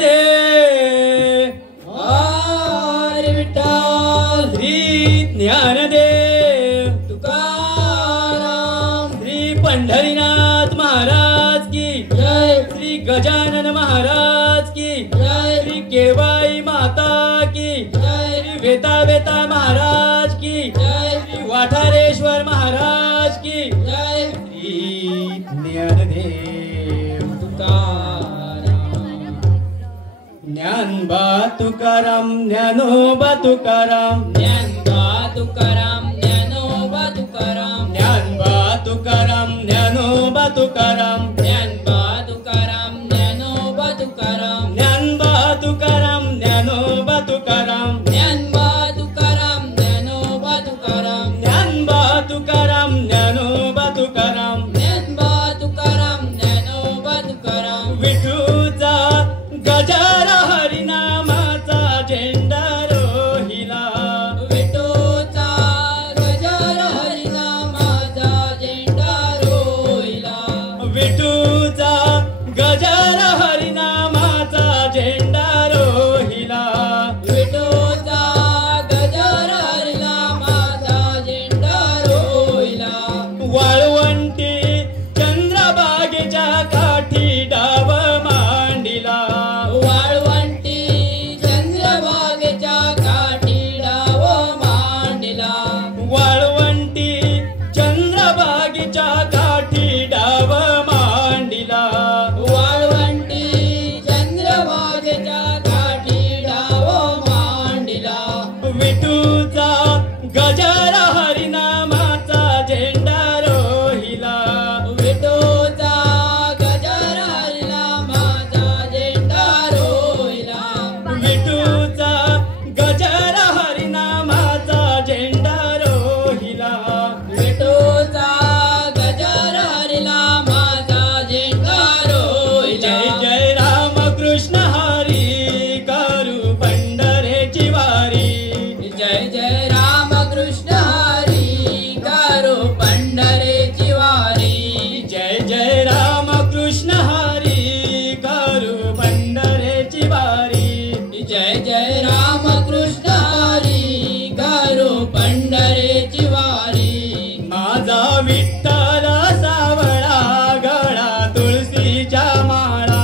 दे हरी विठ्ठल श्री ज्ञानदेव तुकाराम श्री पंढरीनाथ महाराज की जय श्री गजानन महाराज की जय श्री केवाई माता की जय श्री वेता वेता महाराज की जय श्री वाठारेश्वर महाराज की जय श्री ज्ञानदेव तुकाराम ज्ञानबा तुकाराम ज्ञानोबा तुकाराम ज्ञानबा तुकाराम ज्ञानोबा तुकाराम ज्ञानबा तुकाराम ज्ञानोबा तुकाराम ज्ञानबा तुकाराम ज्ञानोबा तुकाराम ज्ञानबा तुकाराम ज्ञानोबा तुकाराम ज्ञानबा तुकाराम ज्ञानोबा तुकाराम ज्ञानबा तुकाराम ज्ञानोबा तुकाराम ज्ञानबा तुकाराम ज्ञानोबा तुकाराम विठूचा गजर हरिनामाचा झेंडा रोहिला विठूचा गजर हरिनामाचा झेंडा रोहिला विठूचा गजर हरिनामाचा झेंडा रोहिला विठूचा गजर हरिनामाचा झेंडा रोहिला वाळवंटी चंद्रभागेच्या काठी डाव मांडिला वाळवंटी चंद्रभागेच्या काठी डाव मांडला वाळवंटी चंद्रभागेच्या काठी डाव मांडिला वाळवंटी चंद्रभागेच्या काठी डाव मांडला विठूचा गजर हरिनामाचा झेंडा रोहिला विठूचा गजर हरिनामाचा झेंडा रोहिला विठूचा गजर हरिनामाचा झेंडा रोहिला विठूचा गजर हरिनामाचा झेंडा रोहिला जय जय राम कृष्ण हरी करू पंढरेची वारी जय जय राम कृष्ण हरी करू पंढरीची वारी जय जय राम कृष्ण हरी करू पंढरेची वारी जय जय राम कृष्ण हरी करू पंढरीची वारी माझा विठ्ठल सावळा गळा तुळशीच्या माळा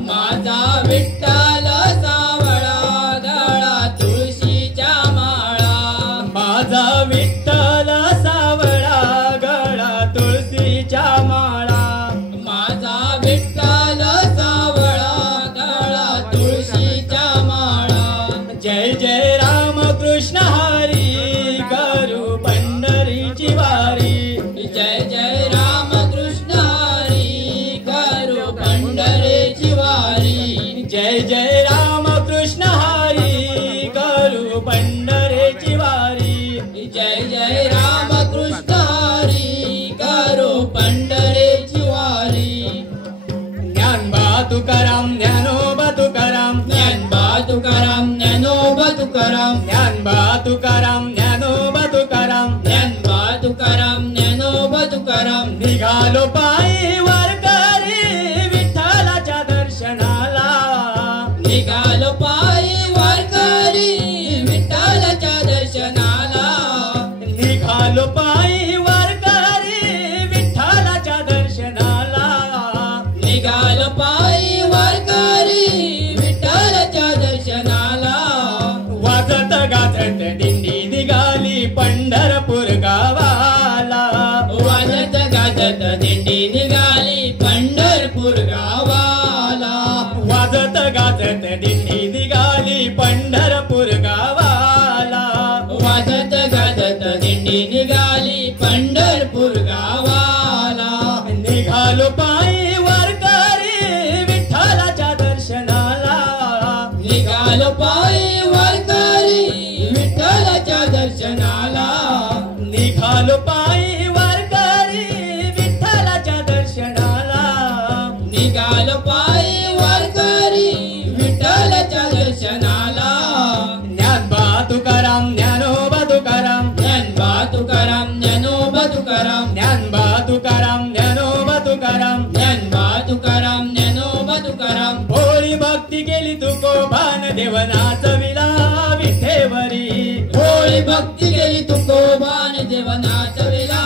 माझा विठ्ठल सावळा गळा तुळशीच्या माळा माझा विठ्ठल सावळा गळा तुळशीच्या माळा माझा विठ्ठल सावळा गळा तुळशीच्या माळा जय जय राम कृष्ण हरी करू पंढरीची वारी जय जय राम कृष्ण हरी करू पंढरीची वारी जय जय राम कृष्ण हरी करू पंढरीची वारी जय जय राम कृष्ण हरी करू पंढरीची वारी ज्ञानबा तुकाराम ज्ञानोबा तुकाराम ज्ञानबा तुकाराम ज्ञानोबा तुकाराम ज्ञानबा तुकाराम ज्ञानोबा तुकाराम ज्ञानबा तुकाराम ज्ञानोबा तुकाराम निघालो पायी वारकरी विठ्ठलाच्या दर्शनाला निघालो पायी वारकरी विठ्ठलाच्या दर्शनाला निघालो पायी वारकरी विठ्ठलाच्या दर्शनाला निघालो पायी वारकरी विठ्ठलाच्या दर्शनाला वाजत गाजत दिंडी निघाली पंढरपूर गावाला वाजत गाजत दिंडी निघाली पंढरपूर गावाला वाजत गाजत दिंडी निघाली पंढरपूर गावाला वाजत गाजत दिंडी निघाली पंढरपूर गावाला निघालो पायी वारकरी विठ्ठलाच्या दर्शनाला निघालो पायी वारकरी विठ्ठलाच्या दर्शनाला निघालो पायी वारकरी विठ्ठलाच्या दर्शनाला निघालो पायी वारकरी विठ्ठल केली तुकोबान देव नाचविला विठेवरी होळी भक्ती केली तुकोबान देव नाचविला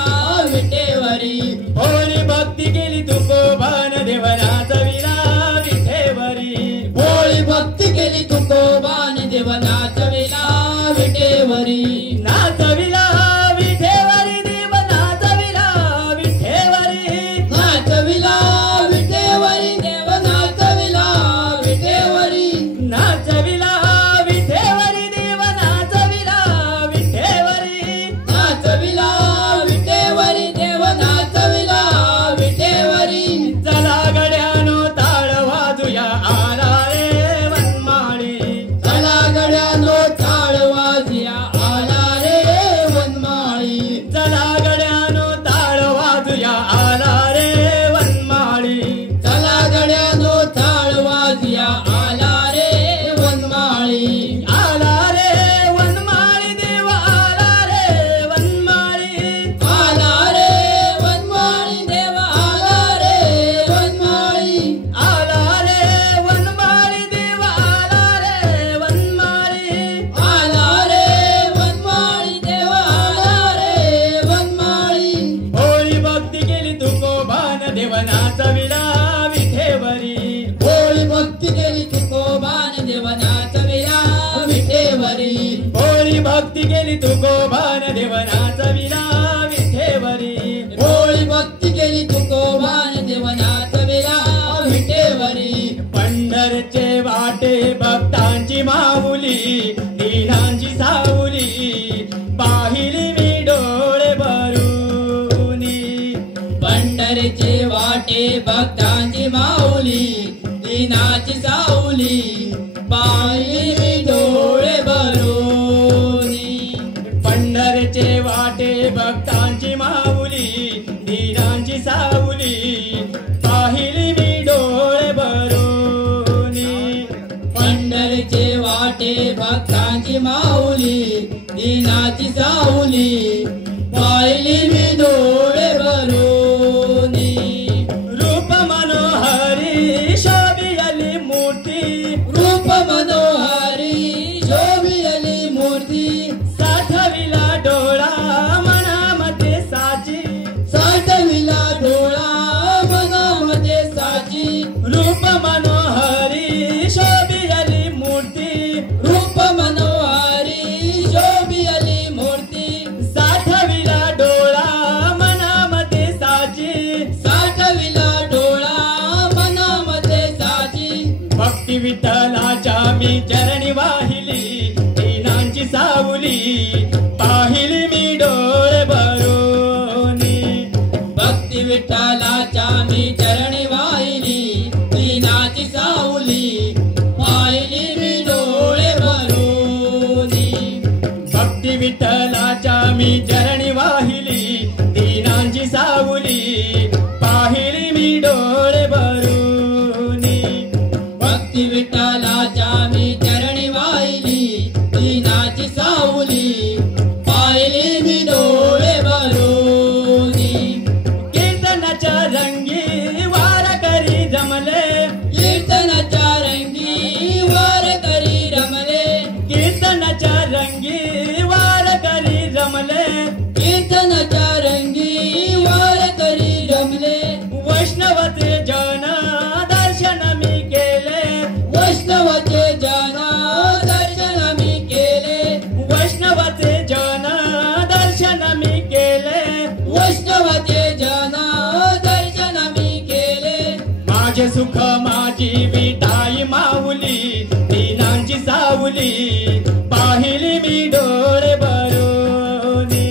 विठेवरी होळी भक्ती केली तुकोबान देव नाचविला विठेवरी होळी भक्ती केली तुकोबान देव नाचविला विठेवरी नाचविला विठेवरी देव नाचविला विठेवरी नाचविला विठेवरी देव नाचविला विठेवरी नाचविला विठेवरी देव नाचविला विठेवरी नाचविला विठेवरी देव नाचविला विठेवरी चला गड्यानो ताळ वाजूया आला रे वनमाळी चला गड्यानो टाळ वाजिया आला रे वनमाळी चला गड्यानो ताळ वाजूया आला रे वनमाळी चला गड्यानो टाळ वाजिया आला रे वनमाळी आला रे वनमाळी देव आला रे वनमाळी आला रे वनमाळी देव आला रे वनमाळी आला रे वनमाळी देव आला रे वनमाळी आला रे वनमाळी देव आला रे वनमाळी होळी भक्ती केली तुकोबान देव नाचविला विठेवरी होळी भक्ती केली तुकोबान देव नाचविला विठेवरी होळी भक्ती केली तुकोबान देव नाचविला विठेवरी होळी भक्ती केली तुकोबान देव नाचविला विठेवरी पंढरचे वाटे भक्तांची माऊली दीनांची सावली पाहिली मी डोळे भरूनी पंढरीचे वाटे भक्तांची माऊली दीनाची सावली पाहिली मी डोळे भरूनी पंढरचे वाटे भक्तांची माऊली दीनांची सावली पाहिली मी डोळे भरूनी पंढरीचे वाटे भक्तांची माऊली दीनाची सावली पाहिली मी डोळे भरूनी रूप मनोहरी शोभियली मूर्ती रूप मनोहरी शोभियली मूर्ती साठविला डोळा मनामध्ये साची साठविला डोळा मनामध्ये साची रूप मनोहरी शोभियली मूर्ती रूप मनोहरी शोभियली मूर्ती साठविला डोळा मनामध्ये साची साठविला डोळा मनामध्ये साची भक्ती विठ्ठलाच्या मी चरणी वाहिली दीनांची सावली पाहिली मी डोळे भरूनी भक्ती विठ्ठलाच्या मी चरणी वाहिली दीनाची सावली पाहिली मी डोळे भरूनी भक्ती विठ्ठलाच्या मी चरणी वाहिली दीनांची सावली पाहिली मी डोळे भरूनी भक्ती विठ्ठलाच्या मी चरणी वाहिली दीनाची सावली पाहिली मी डोळे भरूनी कीर्तनाच्या रंगी वारकरी जमले कीर्तनाच्या रंगी वारकरी रमले कीर्तनाच्या रंगी वारकरी जमले कीर्तनाच्या रंगी वारकरी रमले वैष्णवचे जन दर्शन मी केले वैष्णवाचे जन दर्शन मी केले वैष्णवचे जन दर्शन मी केले वैष्णवाचे जन दर्शन मी केले माझे सुख माझी विठाई माऊली दीनांची सावली पाहिली मी डोळे भरूनी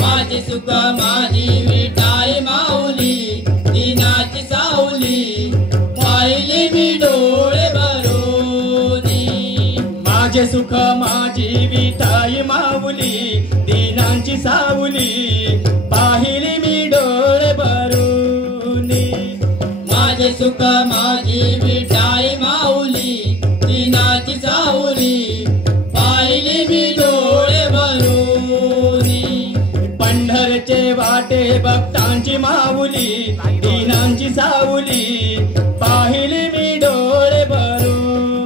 माझे सुख माझी विठाई माऊली दीनाची सावली पाहिली मी डोळे भरूनी माझे सुख माझी विठाई माऊली दीनांची सावली पाहिली मी डोळे भरूनी माझे सुख माझी विठाई माऊली दीनाची सावली पाहिली मी डोळे भरूनी पंढरचे वाटे भक्तांची माऊली दीनांची सावली पाहिली मी डोळे भरून